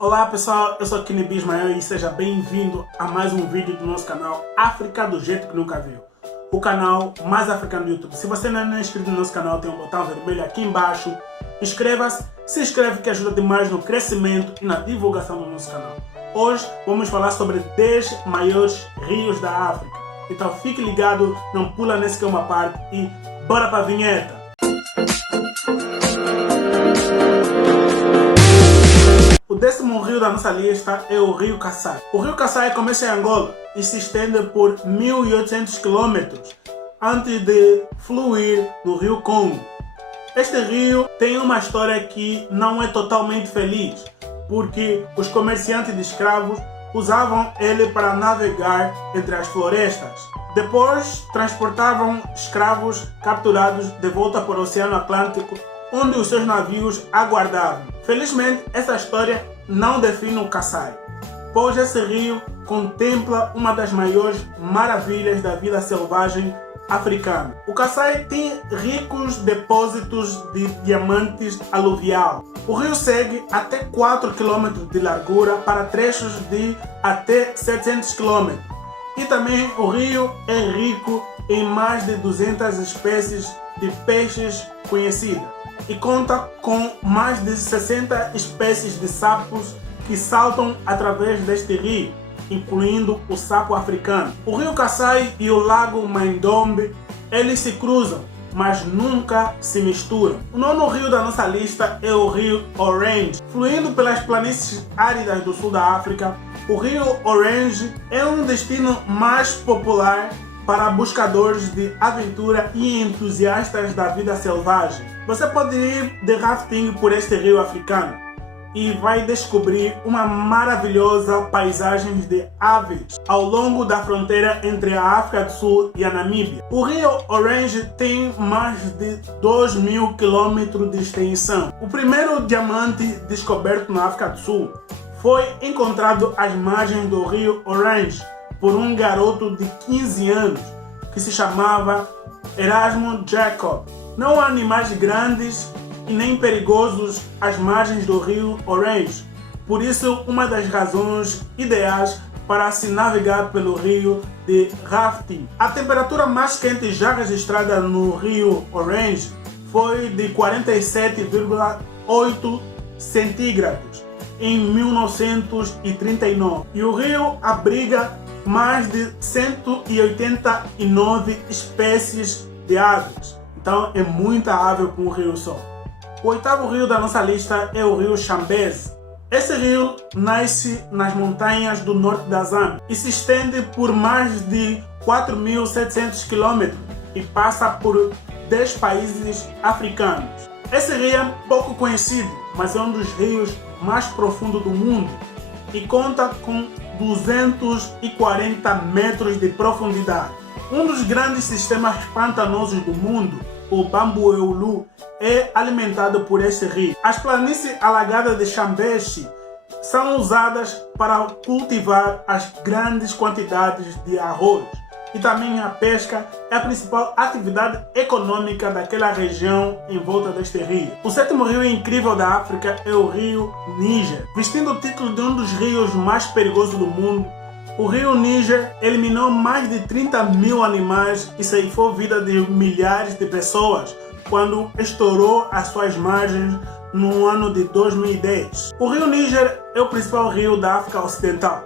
Olá pessoal, eu sou Kenny Bismael e seja bem-vindo a mais um vídeo do nosso canal África do Jeito que Nunca Viu. O canal mais africano do YouTube. Se você não é inscrito no nosso canal, tem um botão vermelho aqui embaixo. Inscreva-se, se inscreve que ajuda demais no crescimento e na divulgação do nosso canal. Hoje vamos falar sobre 10 maiores rios da África. Então fique ligado, não pula nesse que é uma parte e bora para a vinheta! O 10º rio da nossa lista é o Rio Kassai. O Rio Kassai começa em Angola e se estende por 1.800 km antes de fluir no Rio Congo. Este rio tem uma história que não é totalmente feliz, porque os comerciantes de escravos usavam ele para navegar entre as florestas. Depois transportavam escravos capturados de volta para o Oceano Atlântico, onde os seus navios aguardavam. Felizmente, essa história não define o Kassai, pois esse rio contempla uma das maiores maravilhas da vida selvagem africana. O Kassai tem ricos depósitos de diamantes aluvial. O rio segue até 4 km de largura para trechos de até 700 km. E também o rio é rico em mais de 200 espécies de peixes conhecidas e conta com mais de 60 espécies de sapos que saltam através deste rio, incluindo o sapo africano. O rio Kassai e o lago Mai-Ndombe, eles se cruzam, mas nunca se misturam. O 9º rio da nossa lista é o rio Orange. Fluindo pelas planícies áridas do sul da África, o rio Orange é um destino mais popular para buscadores de aventura e entusiastas da vida selvagem. Você pode ir de rafting por este rio africano e vai descobrir uma maravilhosa paisagem de aves ao longo da fronteira entre a África do Sul e a Namíbia. O rio Orange tem mais de 2.000 km de extensão. O primeiro diamante descoberto na África do Sul foi encontrado às margens do rio Orange por um garoto de 15 anos que se chamava Erasmo Jacob. Não há animais grandes e nem perigosos às margens do rio Orange, por isso uma das razões ideais para se navegar pelo rio de rafting. A temperatura mais quente já registrada no rio Orange foi de 47,8 centígrados em 1939 e o rio abriga mais de 189 espécies de aves. Então é muita ave para um rio só. O 8º rio da nossa lista é o rio Chambezi. Esse rio nasce nas montanhas do norte da Zâmbia e se estende por mais de 4.700 km e passa por 10 países africanos. Esse rio é pouco conhecido, mas é um dos rios mais profundos do mundo e conta com 240 metros de profundidade. Um dos grandes sistemas pantanosos do mundo, o Bambueulu, é alimentado por este rio. As planícies alagadas de Chambezi são usadas para cultivar as grandes quantidades de arroz. E também a pesca é a principal atividade econômica daquela região em volta deste rio. O 7º rio incrível da África é o rio Níger. Vestindo o título de um dos rios mais perigosos do mundo, o rio Níger eliminou mais de 30.000 animais e ceifou a vida de milhares de pessoas quando estourou as suas margens no ano de 2010. O rio Níger é o principal rio da África Ocidental.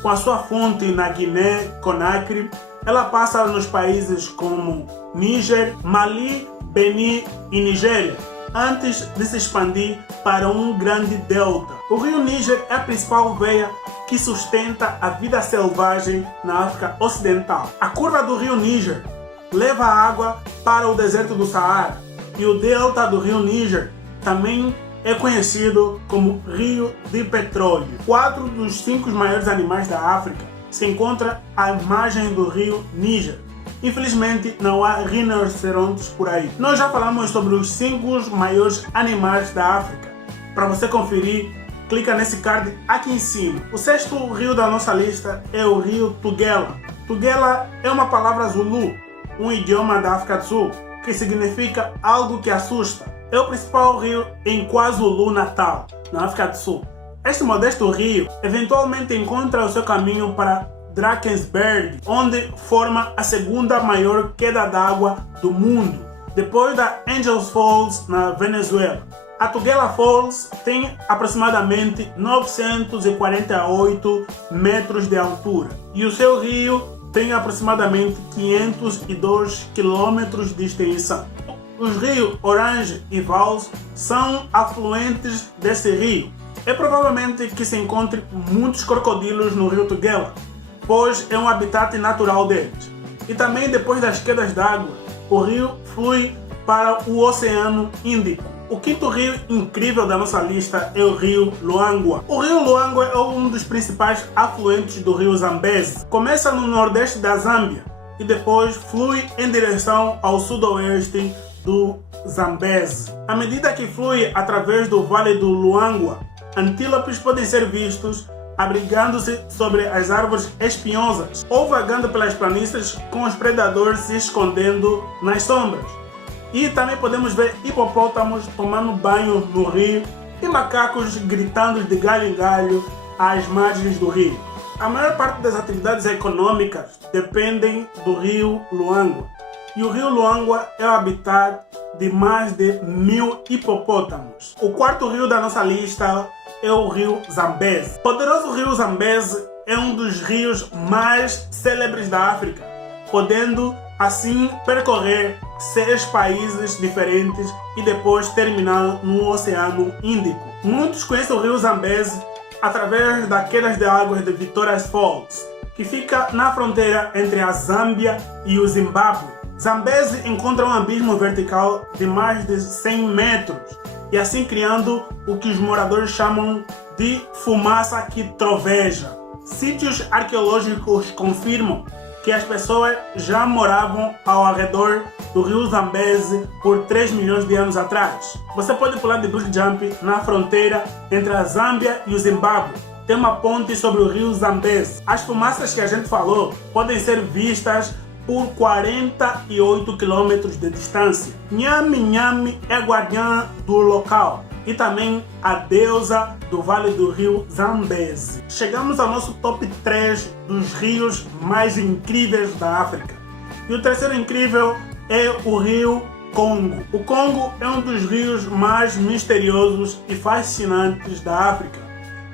Com a sua fonte na Guiné-Conakry, ela passa nos países como Níger, Mali, Benin e Nigéria, antes de se expandir para um grande delta. O rio Níger é a principal veia que sustenta a vida selvagem na África Ocidental. A curva do rio Níger leva a água para o deserto do Saara e o delta do rio Níger também é conhecido como Rio de Petróleo. 4 dos 5 maiores animais da África se encontram à margem do rio Níger. Infelizmente, não há rinocerontes por aí. Nós já falamos sobre os 5 maiores animais da África. Para você conferir, clica nesse card aqui em cima. O 6º rio da nossa lista é o rio Tugela. Tugela é uma palavra Zulu, um idioma da África do Sul, que significa algo que assusta. É o principal rio em KwaZulu-Natal, na África do Sul. Este modesto rio eventualmente encontra o seu caminho para Drakensberg, onde forma a segunda maior queda d'água do mundo, depois da Angels Falls na Venezuela. A Tugela Falls tem aproximadamente 948 metros de altura e o seu rio tem aproximadamente 502 quilômetros de extensão. Os rios Orange e Vals são afluentes desse rio. É provavelmente que se encontre muitos crocodilos no rio Tugela, pois é um habitat natural deles. E também depois das quedas d'água, o rio flui para o Oceano Índico. O quinto rio incrível da nossa lista é o rio Luangwa. O rio Luangwa é um dos principais afluentes do rio Zambeze. Começa no nordeste da Zâmbia e depois flui em direção ao sudoeste do Zambeze. À medida que flui através do vale do Luangwa, antílopes podem ser vistos abrigando-se sobre as árvores espinhosas ou vagando pelas planícies com os predadores se escondendo nas sombras. E também podemos ver hipopótamos tomando banho no rio e macacos gritando de galho em galho às margens do rio. A maior parte das atividades econômicas dependem do rio Luangwa. E o rio Luangwa é o habitat de mais de 1000 hipopótamos. O quarto rio da nossa lista é o rio Zambeze. O poderoso rio Zambeze é um dos rios mais célebres da África, podendo assim percorrer 6 países diferentes e depois terminar no Oceano Índico. Muitos conhecem o rio Zambeze através das quedas de águas de Victoria Falls, que fica na fronteira entre a Zâmbia e o Zimbábue. Zambeze encontra um abismo vertical de mais de 100 metros e assim criando o que os moradores chamam de fumaça que troveja. Sítios arqueológicos confirmam que as pessoas já moravam ao redor do rio Zambeze por 3 milhões de anos atrás. Você pode pular de bungee jump na fronteira entre a Zâmbia e o Zimbábue. Tem uma ponte sobre o rio Zambeze. As fumaças que a gente falou podem ser vistas por 48 quilômetros de distância. Nhame Nhame é guardiã do local e também a deusa do Vale do Rio Zambeze. Chegamos ao nosso top 3 dos rios mais incríveis da África. E o terceiro incrível é o rio Congo. O Congo é um dos rios mais misteriosos e fascinantes da África,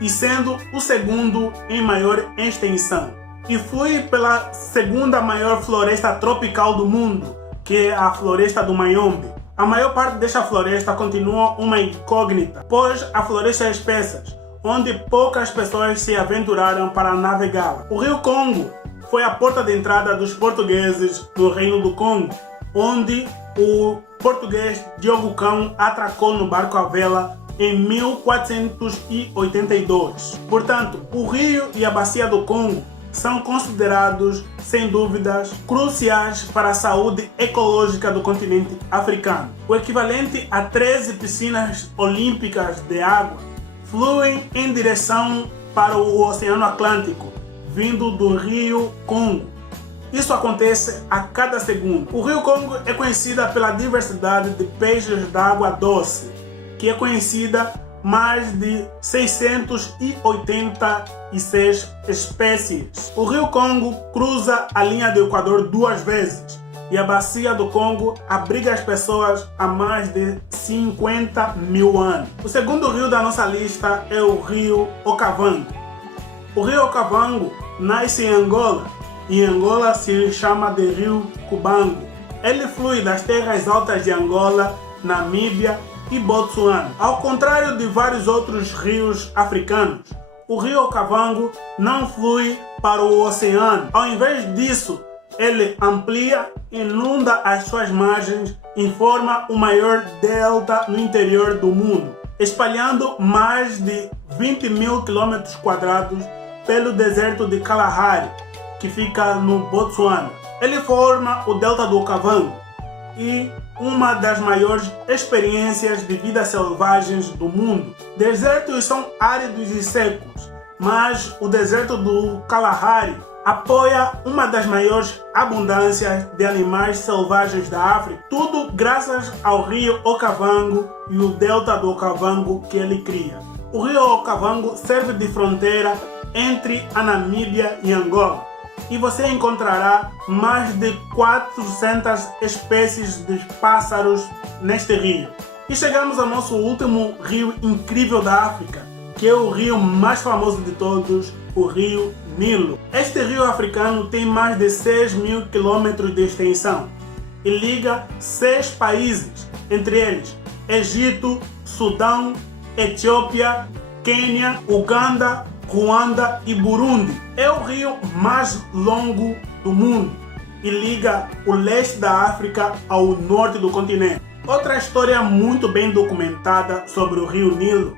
e sendo o segundo em maior extensão. E flui pela segunda maior floresta tropical do mundo, que é a floresta do Mayombe. A maior parte desta floresta continua uma incógnita, pois a floresta é espessa, onde poucas pessoas se aventuraram para navegá-la. O rio Congo foi a porta de entrada dos portugueses no Reino do Congo, onde o português Diogo Cão atracou no barco à vela em 1482. Portanto, o rio e a bacia do Congo são considerados, sem dúvidas, cruciais para a saúde ecológica do continente africano. O equivalente a 13 piscinas olímpicas de água fluem em direção para o Oceano Atlântico, vindo do rio Congo. Isso acontece a cada segundo. O rio Congo é conhecida pela diversidade de peixes d'água doce, que é conhecida mais de 686 espécies. O rio Congo cruza a linha do Equador 2 vezes e a bacia do Congo abriga as pessoas há mais de 50 mil anos. O segundo rio da nossa lista é o rio Okavango. O rio Okavango nasce em Angola e em Angola se chama de rio Cubango. Ele flui das terras altas de Angola, Namíbia e Botsuana. Ao contrário de vários outros rios africanos, o rio Okavango não flui para o oceano. Ao invés disso, ele amplia, inunda as suas margens e forma o maior delta no interior do mundo, espalhando mais de 20 mil quilômetros quadrados pelo deserto de Kalahari, que fica no Botsuana. Ele forma o delta do Okavango e uma das maiores experiências de vida selvagens do mundo. Desertos são áridos e secos, mas o deserto do Kalahari apoia uma das maiores abundâncias de animais selvagens da África, tudo graças ao rio Okavango e o delta do Okavango que ele cria. O rio Okavango serve de fronteira entre a Namíbia e Angola e você encontrará mais de 400 espécies de pássaros neste rio. E chegamos ao nosso último rio incrível da África, que é o rio mais famoso de todos, o rio Nilo. Este rio africano tem mais de 6.000 quilômetros de extensão e liga 6 países, entre eles Egito, Sudão, Etiópia, Quênia, Uganda, Ruanda e Burundi. É o rio mais longo do mundo e liga o leste da África ao norte do continente. Outra história muito bem documentada sobre o rio Nilo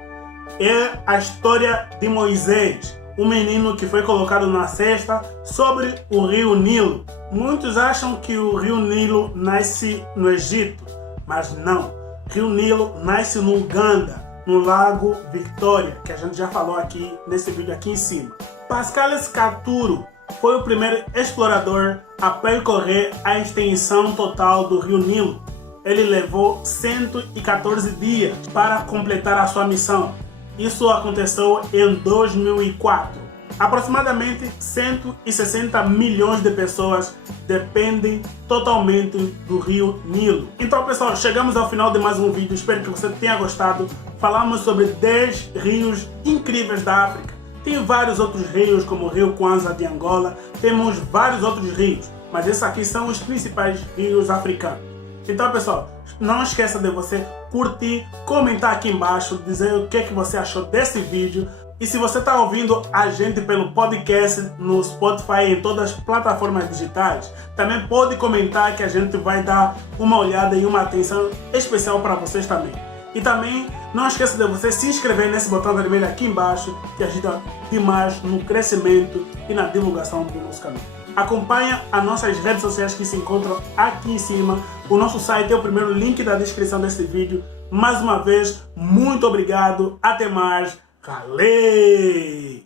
é a história de Moisés, um menino que foi colocado na cesta sobre o rio Nilo. Muitos acham que o rio Nilo nasce no Egito, mas não. O rio Nilo nasce no Uganda, no lago Victoria, que a gente já falou aqui nesse vídeo aqui em cima. Pascal Scaturo foi o primeiro explorador a percorrer a extensão total do rio Nilo. Ele levou 114 dias para completar a sua missão. Isso aconteceu em 2004. Aproximadamente 160 milhões de pessoas dependem totalmente do rio Nilo. Então, pessoal, chegamos ao final de mais um vídeo. Espero que você tenha gostado. Falamos sobre 10 rios incríveis da África. Tem vários outros rios, como o rio Kwanza de Angola. Temos vários outros rios, mas esses aqui são os principais rios africanos. Então, pessoal, não esqueça de você curtir, comentar aqui embaixo, dizer o que você achou desse vídeo. E se você está ouvindo a gente pelo podcast no Spotify e em todas as plataformas digitais, também pode comentar que a gente vai dar uma olhada e uma atenção especial para vocês também. E também não esqueça de você se inscrever nesse botão vermelho aqui embaixo, que ajuda demais no crescimento e na divulgação do nosso canal. Acompanha as nossas redes sociais que se encontram aqui em cima. O nosso site é o primeiro link da descrição desse vídeo. Mais uma vez, muito obrigado. Até mais. Valeu!